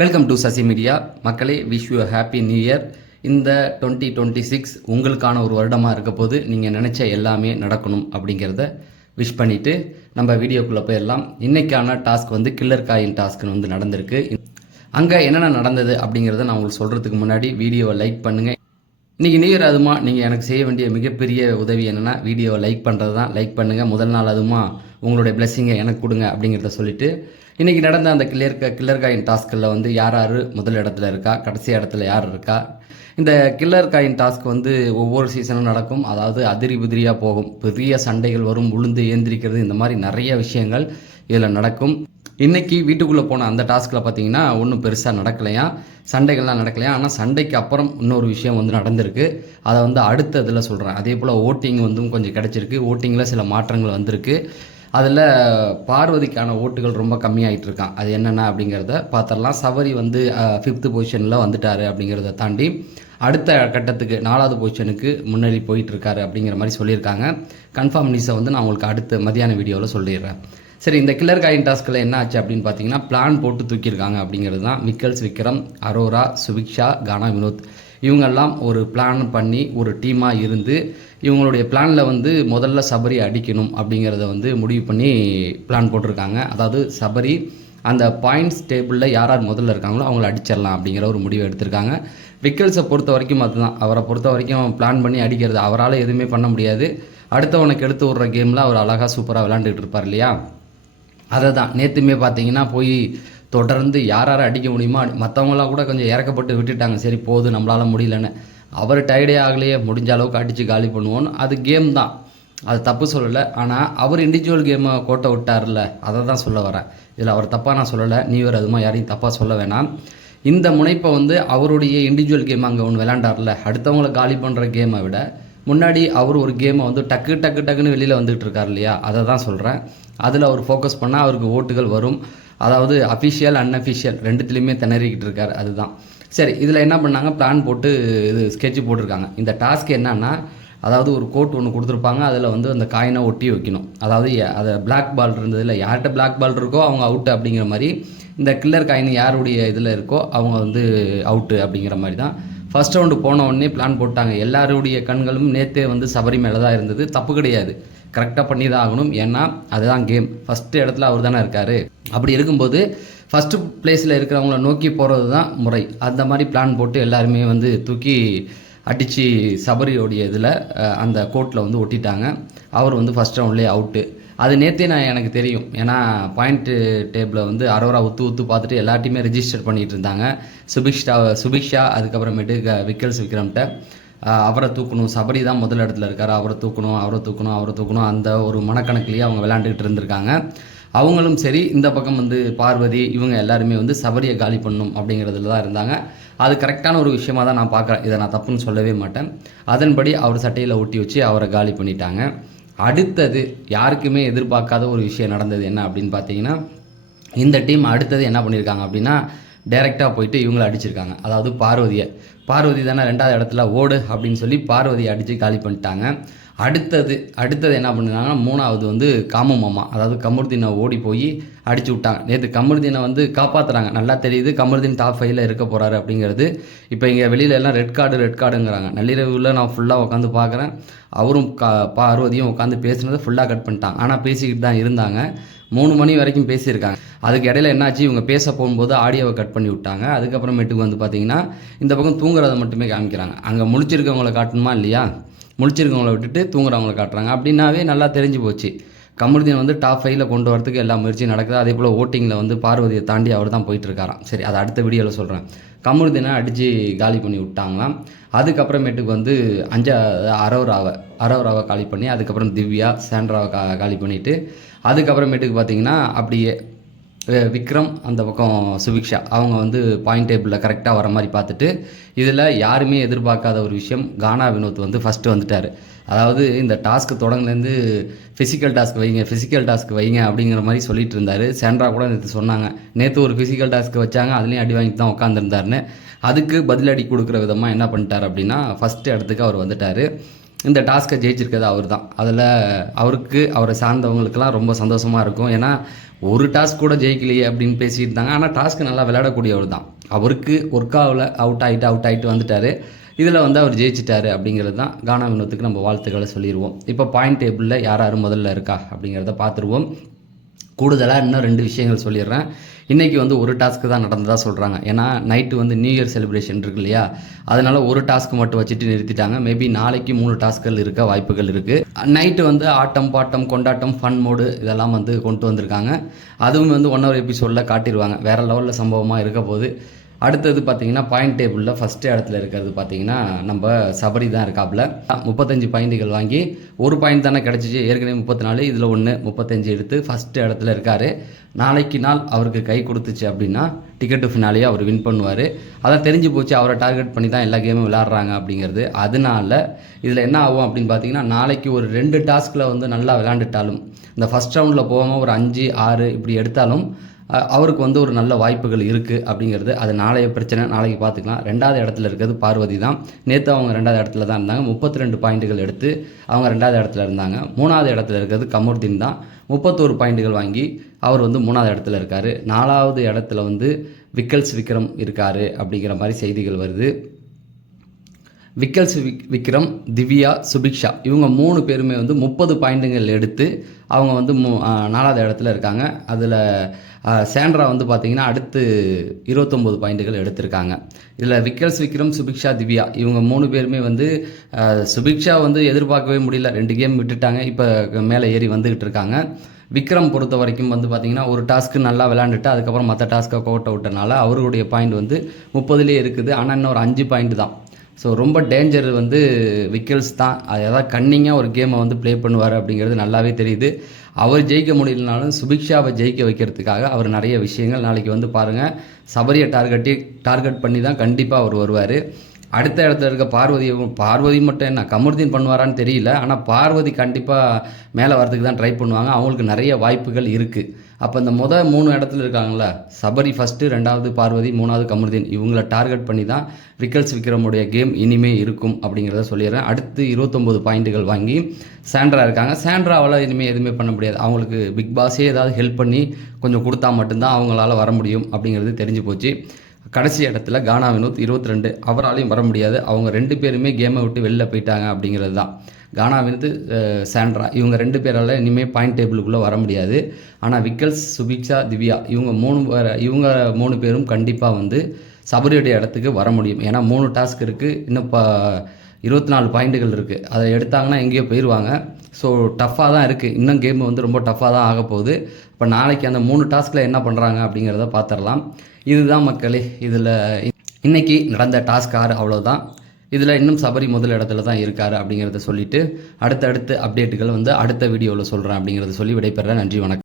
Welcome to Sasi media. மக்களே, wish you happy new year. இந்த 2026 உங்களுக்கான ஒரு வருடமாக இருக்க போது நீங்கள் நினச்ச எல்லாமே நடக்கணும் அப்படிங்கிறத விஷ் பண்ணிவிட்டு நம்ம வீடியோக்குள்ளே போயிடலாம். இன்றைக்கான டாஸ்க் வந்து கில்லர் காயின் டாஸ்க்னு வந்து நடந்திருக்கு. அங்கே என்னென்ன நடந்தது அப்படிங்கிறத நான் உங்களுக்கு சொல்கிறதுக்கு முன்னாடி வீடியோவை லைக் பண்ணுங்கள். இன்றைக்கி நியூ இயர் அதுமா நீங்கள் எனக்கு செய்ய வேண்டிய மிகப்பெரிய உதவி என்னென்னா வீடியோவை லைக் பண்ணுறது தான். லைக் பண்ணுங்கள். முதல் நாள் அதுமா உங்களுடைய பிளெஸ்ஸிங்கை எனக்கு கொடுங்க அப்படிங்கிறத சொல்லிவிட்டு இன்றைக்கி நடந்த அந்த கில்லர் காயின் டாஸ்கில் வந்து யார் முதல் இடத்துல இருக்கா, கடைசி இடத்துல யார் இருக்கா. இந்த கில்லர் காயின் டாஸ்க் வந்து ஒவ்வொரு சீசனும் நடக்கும். அதாவது அதிரி புதிரியாக போகும். பெரிய சண்டைகள் வரும், உளுந்து ஏந்திரிக்கிறது, இந்த மாதிரி நிறைய விஷயங்கள் இதில் நடக்கும். இன்றைக்கி வீட்டுக்குள்ளே போன அந்த டாஸ்கில் பார்த்தீங்கன்னா ஒன்றும் பெருசாக நடக்கலையா, சண்டைகள்லாம் நடக்கலையா. ஆனால் சண்டைக்கு அப்புறம் இன்னொரு விஷயம் வந்து நடந்திருக்கு. அதை வந்து அடுத்த இதில் சொல்கிறேன். அதே போல் ஓட்டிங் வந்து கொஞ்சம் கிடச்சிருக்கு. ஓட்டிங்கில் சில மாற்றங்கள் வந்திருக்கு. அதில் பார்வதிக்கான ஓட்டுகள் ரொம்ப கம்மியாகிட்டு இருக்கான். அது என்னென்ன அப்படிங்கிறத பார்த்துடலாம். சபரி வந்து 5th பொசிஷனில் வந்துட்டார். அப்படிங்கிறத தாண்டி அடுத்த கட்டத்துக்கு 4வது பொசிஷனுக்கு முன்னாடி போயிட்டுருக்காரு அப்படிங்கிற மாதிரி சொல்லியிருக்காங்க. கன்ஃபார்ம் நியூஸை வந்து நான் உங்களுக்கு அடுத்த மதியான வீடியோவில் சொல்லிடுறேன். சரி, இந்த கில்லர் காயின் டாஸ்கில் என்ன ஆச்சு அப்படின்னு பார்த்தீங்கன்னா பிளான் போட்டு தூக்கியிருக்காங்க அப்படிங்கிறது தான். விக்கல்ஸ் விக்ரம், அரோரா, சுபிக்ஷா, கானா வினோத் இவங்கெல்லாம் ஒரு பிளான் பண்ணி ஒரு டீமாக இருந்து இவங்களுடைய பிளானில் வந்து முதல்ல சபரி அடிக்கணும் அப்படிங்கிறத வந்து முடிவு பண்ணி பிளான் போட்டிருக்காங்க. அதாவது சபரி அந்த பாயிண்ட்ஸ் டேபிளில் யார் முதல்ல இருக்காங்களோ அவங்கள அடிச்சிடலாம் அப்படிங்கிற ஒரு முடிவு எடுத்திருக்காங்க. விக்கல்ஸை பொறுத்த வரைக்கும் அதுதான். அவரை பொறுத்த வரைக்கும் பிளான் பண்ணி அடிக்கிறது. அவரால் எதுவுமே பண்ண முடியாது. அடுத்தவனுக்கு எடுத்து விடுற கேமில் அவர் அழகாக சூப்பராக விளாண்டுட்டு இருப்பார் இல்லையா. அதை தான் நேற்றுமே பார்த்தீங்கன்னா போய் தொடர்ந்து யார் அடிக்க முடியுமோ மற்றவங்களாம் கூட கொஞ்சம் இறக்கப்பட்டு விட்டுட்டாங்க. சரி போதும், நம்மளால் முடியலன்னு. அவர் டயர்டே ஆகலையே, முடிஞ்ச அளவுக்கு அடித்து காலி பண்ணுவோன்னு. அது கேம் தான், அது தப்பு சொல்லலை. ஆனால் அவர் இண்டிவிஜுவல் கேமை கோட்டை விட்டார்ல, அதை தான் சொல்ல வரேன். இதில் அவர் தப்பாக நான் சொல்லலை. நீ வேறு அதுமா யாரையும் தப்பாக சொல்ல வேணாம். இந்த முனைப்பை வந்து அவருடைய இண்டிவிஜுவல் கேம் அங்கே ஒன்று விளாண்டார்ல, அடுத்தவங்களை காலி பண்ணுற கேமை விட முன்னாடி அவர் ஒரு கேமை வந்து டக்குன்னு வெளியில் வந்துகிட்டு இருக்கார் இல்லையா, அதை தான் சொல்கிறேன். அதில் அவர் ஃபோக்கஸ் பண்ணால் அவருக்கு ஓட்டுகள் வரும். அதாவது அஃபிஷியல் அன்அஃபிஷியல் ரெண்டுத்துலேயுமே திணறிக்கிட்டு இருக்கார். அதுதான். சரி, இதில் என்ன பண்ணாங்க, பிளான் போட்டு இது ஸ்கெட்ச் போட்டிருக்காங்க. இந்த டாஸ்க் என்னன்னா, அதாவது ஒரு கோட் ஒன்று கொடுத்துருப்பாங்க. அதில் வந்து அந்த காயினை ஒட்டி வைக்கணும். அதாவது அதை பிளாக் பால் இருந்ததில்ல, யார்கிட்ட பிளாக் பால் இருக்கோ அவங்க அவுட்டு அப்படிங்கிற மாதிரி. இந்த கில்லர் காயின் யாருடைய இதில் இருக்கோ அவங்க வந்து அவுட்டு அப்படிங்கிற மாதிரி தான். ஃபர்ஸ்ட் ரவுண்டு போன உடனே பிளான் போட்டாங்க. எல்லாருடைய கண்களும் நேற்றே வந்து சபரி மேலே தான் இருந்தது. தப்பு கிடையாது, கரெக்டாக பண்ணி தான் ஆகணும். ஏன்னா அதுதான் கேம். ஃபஸ்ட்டு இடத்துல அவர் தானே இருக்கார். அப்படி இருக்கும்போது ஃபஸ்ட்டு பிளேஸில் இருக்கிறவங்கள நோக்கி போகிறது தான் முறை. அந்த மாதிரி பிளான் போட்டு எல்லாருமே வந்து தூக்கி அடித்து சபரியோடைய இதில் அந்த கோர்ட்டில் வந்து ஒட்டிட்டாங்க. அவர் வந்து ஃபஸ்ட் ரவுண்ட்லேயே அவுட்டு. அது நேற்றே எனக்கு தெரியும். ஏன்னா பாயிண்ட்டு டேபிளில் வந்து அரோரா உத்து பார்த்துட்டு எல்லாத்தையுமே ரெஜிஸ்டர் பண்ணிகிட்டு இருந்தாங்க. சுபிக்ஷா அதுக்கப்புறமேட்டு விக்கல்ஸ் விக்ரம்கிட்ட அவரை தூக்கணும், சபரி தான் முதல் இடத்துல இருக்கார், அவரை தூக்கணும் அந்த ஒரு மனக்கணக்கிலேயே அவங்க விளையாண்டுக்கிட்டு இருந்திருக்காங்க. அவங்களும் சரி, இந்த பக்கம் வந்து பார்வதி இவங்க எல்லாருமே வந்து சபரியை காலி பண்ணணும் அப்படிங்கிறதுல தான் இருந்தாங்க. அது கரெக்டான ஒரு விஷயமாக தான் நான் பார்க்குறேன். இதை நான் தப்புன்னு சொல்லவே மாட்டேன். அதன்படி அவர் சட்டையில் ஒட்டி வச்சு அவரை காலி பண்ணிட்டாங்க. அடுத்தது யாருக்குமே எதிர்பார்க்காத ஒரு விஷயம் நடந்தது. என்ன அப்படின்னு பார்த்தீங்கன்னா, இந்த டீம் அடுத்தது என்ன பண்ணியிருக்காங்க அப்படின்னா டைரெக்டாக போயிட்டு இவங்களை அடிச்சிருக்காங்க. அதாவது பார்வதி தானே 2வது இடத்துல ஓடு அப்படின்னு சொல்லி பார்வதியை அடித்து காலி பண்ணிட்டாங்க. அடுத்தது என்ன பண்ணுறாங்கன்னா 3வது வந்து காமு மாமா, அதாவது கமருதீனை ஓடி போய் அடிச்சு விட்டாங்க. நேற்று கமருதீனை வந்து காப்பாற்றுறாங்க. நல்லா தெரியுது கமருதீன் டாப் 5ல் இருக்க போகிறாரு அப்படிங்கிறது. இப்போ இங்கே வெளியில எல்லாம் ரெட் கார்டுங்கிறாங்க. நள்ளிரவில் நான் ஃபுல்லாக உட்காந்து பார்க்குறேன். அவரும் பார்வதியும் உட்காந்து பேசுனதை ஃபுல்லாக கட் பண்ணிட்டாங்க. ஆனால் பேசிக்கிட்டு தான் இருந்தாங்க. 3 மணி வரைக்கும் பேசியிருக்காங்க. அதுக்கு இடையில என்னாச்சு, இவங்க பேச போகும்போது ஆடியோவை கட் பண்ணி விட்டாங்க. அதுக்கப்புறமேட்டுக்கு வந்து பார்த்தீங்கன்னா இந்த பக்கம் தூங்குறத மட்டுமே காமிக்கிறாங்க. அங்கே முழிச்சிருக்கவங்களை காட்டணுமா இல்லையா, முழிச்சிருக்கவங்களை விட்டுட்டு தூங்குறவங்களை காட்டுறாங்க. அப்படின்னாவே நல்லா தெரிஞ்சு போச்சு. கமருதீன் வந்து டாப் 5ல் கொண்டு வரதுக்கு எல்லா முயற்சியும் நடக்குது. அதே போல் ஓட்டிங்கில் வந்து பார்வதியை தாண்டி அவர் தான் போயிட்டுருக்காராம். சரி, அதை அடுத்த வீடியோவில் சொல்கிறேன். கமருதீனை அடித்து காலி பண்ணி விட்டாங்களாம். அதுக்கப்புறமேட்டுக்கு வந்து அரோராவை காலி பண்ணி அதுக்கப்புறம் திவ்யா சாண்ட்ராவை காலி பண்ணிவிட்டு அதுக்கப்புறமேட்டுக்கு பார்த்தீங்கன்னா அப்படியே விக்ரம் அந்த பக்கம் சுபிக்ஷா அவங்க வந்து பாயிண்ட் டேபிளில் கரெக்டாக வர மாதிரி பார்த்துட்டு இதில் யாருமே எதிர்பார்க்காத ஒரு விஷயம், கானா வினோத் வந்து ஃபஸ்ட்டு வந்துட்டார். அதாவது இந்த டாஸ்க்கு தொடங்கிலேருந்து ஃபிசிக்கல் டாஸ்க் வைங்க அப்படிங்கிற மாதிரி சொல்லிட்டு இருந்தார். சாண்ட்ரா கூட நேற்று சொன்னாங்க, நேற்று ஒரு ஃபிசிக்கல் டாஸ்க்கு வச்சாங்க, அதுலேயும் அடி வாங்கிட்டு தான் உட்காந்துருந்தாருன்னு. அதுக்கு பதிலடி கொடுக்குற விதமாக என்ன பண்ணிட்டார் அப்படின்னா ஃபஸ்ட்டு இடத்துக்கு அவர் வந்துட்டார். இந்த டாஸ்க்கை ஜெயிச்சிருக்கிறது அவர் தான். அதில் அவரை சார்ந்தவங்களுக்கெல்லாம் ரொம்ப சந்தோஷமாக இருக்கும். ஏன்னா ஒரு டாஸ்க் கூட ஜெயிக்கலையே அப்படின்னு பேசிட்டு இருந்தாங்க. ஆனால் டாஸ்க்கு நல்லா விளையாடக்கூடியவர் தான். அவருக்கு ஒர்க்காவில் அவுட் ஆகிட்டு வந்துட்டார். இதில் வந்து அவர் ஜெயிச்சிட்டாரு அப்படிங்கிறது தான். கானா வினோத்துக்கு நம்ம வாழ்த்துக்களை சொல்லிடுவோம். இப்போ பாயிண்ட் டேபிளில் யார் யார் முதல்ல இருக்கா அப்படிங்கிறத பார்த்துருவோம். கூடுதலாக இன்னும் 2 விஷயங்கள் சொல்லிடுறேன். இன்றைக்கி வந்து ஒரு டாஸ்க்கு தான் நடந்ததாக சொல்கிறாங்க. ஏன்னா நைட்டு வந்து நியூ இயர் செலிப்ரேஷன் இருக்கு இல்லையா, அதனால் ஒரு டாஸ்க்கு மட்டும் வச்சுட்டு நிறுத்திட்டாங்க. மேபி நாளைக்கு 3 டாஸ்க்குகள் இருக்க வாய்ப்புகள் இருக்குது. நைட்டு வந்து ஆட்டம் பாட்டம் கொண்டாட்டம் ஃபன் மோடு இதெல்லாம் வந்து கொண்டு வந்திருக்காங்க. அதுவும் வந்து 1 hour எபிசோடில் காட்டிடுவாங்க. வேறு லெவலில் சம்பவமாக இருக்க போது. அடுத்தது பார்த்தீங்கன்னா பாயிண்ட் டேபிளில் ஃபஸ்ட்டு இடத்துல இருக்கிறது பார்த்தீங்கன்னா நம்ம சபரி தான் இருக்காப்புல. 35 பாயிண்ட்டுகள் வாங்கி 1 பாயிண்ட் தானே கிடச்சிச்சு. ஏற்கனவே 34, இதில் 1 35 எடுத்து ஃபஸ்ட்டு இடத்துல இருக்கார். நாளைக்கு நாள் அவருக்கு கை கொடுத்துச்சு அப்படின்னா டிக்கெட் டு ஃபினாலேயே அவர் வின் பண்ணுவார். அதான் தெரிஞ்சு போச்சு, அவரை டார்கெட் பண்ணி தான் எல்லா கேமும் விளாட்றாங்க அப்படிங்கிறது. அதனால இதில் என்ன ஆகும் அப்படின்னு பார்த்தீங்கன்னா, நாளைக்கு ஒரு 2 டாஸ்கில் வந்து நல்லா விளாண்டுட்டாலும், இந்த ஃபஸ்ட் ரவுண்டில் போகாமல் ஒரு 5 6 இப்படி எடுத்தாலும் அவருக்கு வந்து ஒரு நல்ல வாய்ப்புகள் இருக்குது அப்படிங்கிறது. அது நாளைய பிரச்சனை, நாளைக்கு பார்த்துக்கலாம். 2வது இடத்துல இருக்கிறது பார்வதி தான். நேற்று அவங்க 2வது இடத்துல தான் இருந்தாங்க. 32 பாயிண்ட்டுகள் எடுத்து அவங்க 2வது இடத்துல இருந்தாங்க. 3வது இடத்துல இருக்கிறது கமருதீன் தான். 31 பாயிண்ட்டுகள் வாங்கி அவர் வந்து 3வது இடத்துல இருக்கார். 4வது இடத்துல வந்து விக்கரம் இருக்கார் அப்படிங்கிற மாதிரி செய்திகள் வருது. விக்ரம், திவ்யா, சுபிக்ஷா இவங்க 3 பேருமே வந்து 30 பாயிண்ட்டுகள் எடுத்து அவங்க வந்து 4வது இடத்துல இருக்காங்க. அதில் சாண்ட்ரா வந்து பார்த்திங்கன்னா அடுத்து 29 பாயிண்ட்டுகள் எடுத்திருக்காங்க. இதில் விக்ரம், சுபிக்ஷா, திவ்யா இவங்க 3 பேருமே வந்து சுபிக்ஷா வந்து எதிர்பார்க்கவே முடியல. 2 கேம் விட்டுட்டாங்க. இப்போ மேலே ஏறி வந்துக்கிட்டு இருக்காங்க. விக்ரம் பொறுத்த வரைக்கும் வந்து பார்த்திங்கன்னா ஒரு டாஸ்க்கு நல்லா விளாண்டுட்டு அதுக்கப்புறம் மற்ற டாஸ்க்கை கோட்டை விட்டனால அவருடைய பாயிண்ட் வந்து 30லேயே இருக்குது. ஆனால் இன்னும் ஒரு 5 பாயிண்ட் தான். ஸோ ரொம்ப டேஞ்சர் வந்து விக்கல்ஸ் தான். அதாவது கன்னிங்காக ஒரு கேமை வந்து ப்ளே பண்ணுவார் அப்படிங்கிறது நல்லாவே தெரியுது. அவர் ஜெயிக்க முடியலனாலும் சுபிக்ஷாவை ஜெயிக்க வைக்கிறதுக்காக அவர் நிறைய விஷயங்கள் நாளைக்கு வந்து பாருங்கள். சபரியை டார்கெட் பண்ணி தான் கண்டிப்பாக அவர் வருவார். அடுத்த இடத்துல இருக்க பார்வதி மட்டும் என்ன கமருதீன் பண்ணுவாரான்னு தெரியல. ஆனால் பார்வதி கண்டிப்பாக மேலே வரதுக்கு தான் ட்ரை பண்ணுவாங்க. அவங்களுக்கு நிறைய வாய்ப்புகள் இருக்குது. அப்போ இந்த 3 இடத்துல இருக்காங்களா, சபரி ஃபஸ்ட்டு, 2வது பார்வதி, 3வது கமருதீன், இவங்கள டார்கெட் பண்ணி தான் விக்ரமுடைய கேம் இனிமே இருக்கும் அப்படிங்கிறத சொல்லிடுறேன். அடுத்து 29 பாயிண்ட்டுகள் வாங்கி சாண்ட்ரா இருக்காங்க. சாண்ட்ராவால் இனிமேல் எதுவுமே பண்ண முடியாது. அவங்களுக்கு பிக் பாஸே ஏதாவது ஹெல்ப் பண்ணி கொஞ்சம் கொடுத்தா மட்டும்தான் அவங்களால வர முடியும் அப்படிங்கிறது தெரிஞ்சு போச்சு. கடைசி இடத்துல கானா வினோத் 22, அவராலையும் வர முடியாது. அவங்க 2 பேருமே கேமை விட்டு வெளில போயிட்டாங்க அப்படிங்கிறது தான். கானா வினோத், சாண்ட்ரா இவங்க 2 பேரால் இனிமேல் பாயிண்ட் டேபிளுக்குள்ளே வர முடியாது. ஆனால் விக்கல்ஸ், சுபிக்ஷா, திவ்யா இவங்க 3 பேரும் கண்டிப்பாக வந்து சபரியுடைய இடத்துக்கு வர முடியும். ஏன்னா 3 டாஸ்க் இருக்குது. இன்னும் 24 பாயிண்ட்டுகள் இருக்குது. அதை எடுத்தாங்கன்னா எங்கேயோ போயிடுவாங்க. ஸோ டஃப்பாக தான் இருக்குது. இன்னும் கேம் வந்து ரொம்ப டஃப்பாக தான் ஆக போகுது. இப்போ நாளைக்கு அந்த 3 டாஸ்கில் என்ன பண்ணுறாங்க அப்படிங்கிறத பார்த்துடலாம். இதுதான் மக்களே, இதில் இன்றைக்கி நடந்த டாஸ்க் 6 அவ்வளோதான். இதில் இன்னும் சபரி முதல் இடத்துல தான் இருக்கார் அப்படிங்கிறத சொல்லிவிட்டு அடுத்தடுத்து அப்டேட்டுகள் வந்து அடுத்த வீடியோவில் சொல்கிறேன் அப்படிங்கிறத சொல்லி விடைபெறேன். நன்றி, வணக்கம்.